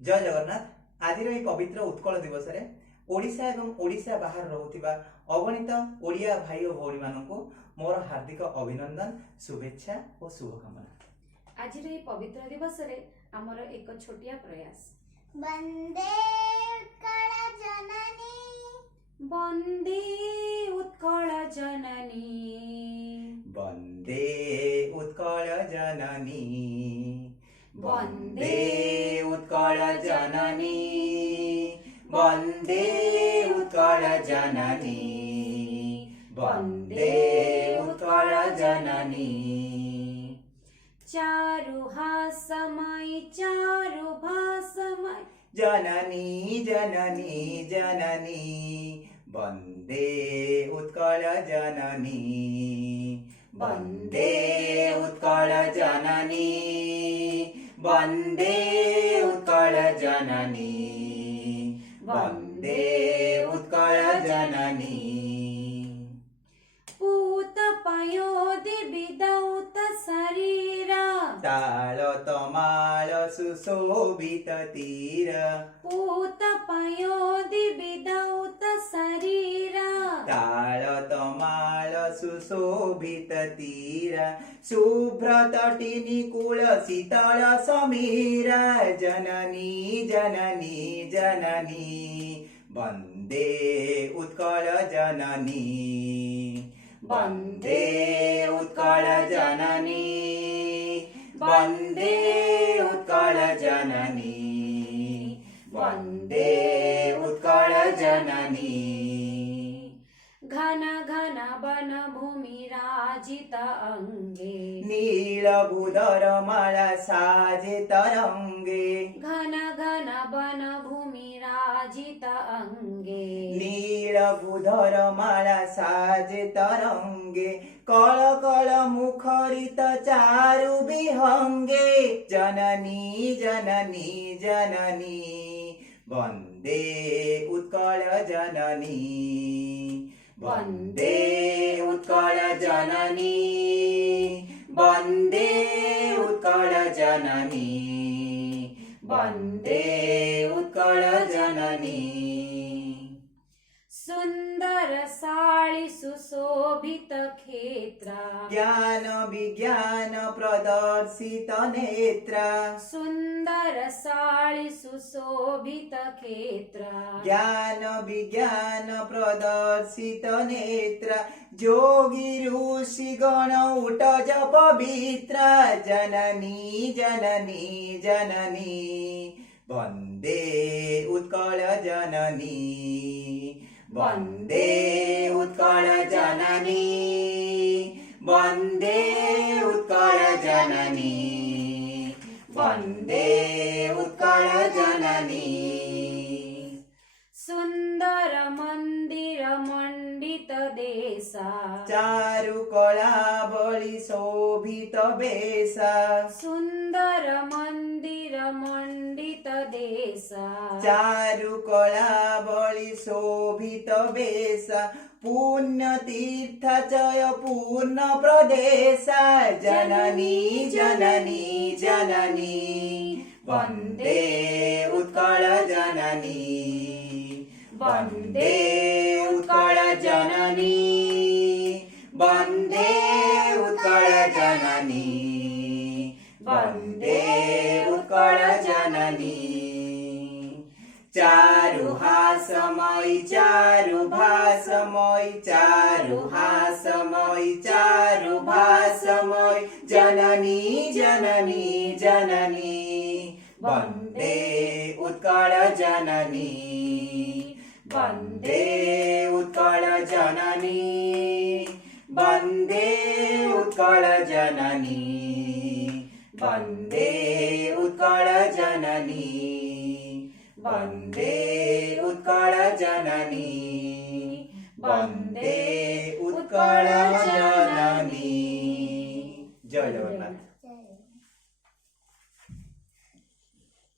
जय जगन्नाथ। आज पवित्र उत्कल दिवस रे ओडिशा एवं ओडिशा बाहर रहुथिबा अगणित ओडिया भाई और भौणी मानकु मोर हार्दिक अभिनंदन, शुभेच्छा और शुभकामना। आज पवित्र दिवस रे आमर एक छोटिया प्रयास। वंदे उत्कल जननी, वंदे उत्कल जननी, वंदे उत्कल जननी, वंदे उत्कल जननी, वंदे उत्कल जननी, वंदे उत्कल जननी। चारु हासमय चारु भासमय जननी जननी जननी, वंदे उत्कल जननी, वंदे उत्कल जननी, वंदे उत्कल जननी, वंदे उत्कल जननी। पूत पयोधि विदौत शरीरा, ताल तमाल सुशोभित तीर, पूत पयोधि विदौत शरीरा, ताल तमाल सुशोभित तीर, शुभ्र तटिनी कूल शीतल समीर, जननी जननी जननी, वंदे उत्कल जननी, वंदे उत्कल जननी, वंदे उत्कल जननी, वंदे उत्कल जननी। घन घन वन भूमि राजित अंगे, नीलभूधर माला साजे तरंगे, घन घन वन भूमि राजित अंगे, नीलभूधर माला साजे तरंगे, कल कल मुखरित चारु विहंगे, जननी जननी जननी, वंदे उत्कल जननी, वंदे उत्कल जननी, वंदे उत्कल जननी, वंदे उत्कल जननी। सुंदर साळी सुशोभित क्षेत्रा, ज्ञान विज्ञान प्रदर्शित नेत्र, सुंदर साळी सुशोभित क्षेत्रा, ज्ञान विज्ञान प्रदर्शित नेत्र, जोगी ऋषि गण उठ जप पवित्र, जननी जननी जननी, वंदे उत्कल जननी, वंदे उत्कल जननी, वंदे उत्कल जननी, वंदे उत्कल जननी। सुंदर मंदिर मंडित देशा, चारु कला बलि शोभित वेशा, सुंदर मंदिर मंडित देशा, चारु कला बलि शोभित वेशा, पुण्य तीर्थ जय पूर्ण प्रदेश, जननी जननी जननी, वंदे उत्कल जननी, वंदे उत्कल जननी, वंदे उत्कल जननी, वंदे उत्कल जननी। चारु हासमय चारु भासमय, चारु हासमय चारु भासमय, जननी जननी जननी, वंदे उत्कल जननी, वंदे उत्कल जननी, वंदे उत्कल जननी, वंदे उत्कल जननी, वंदे उत्कल जननी, वंदे उत्कल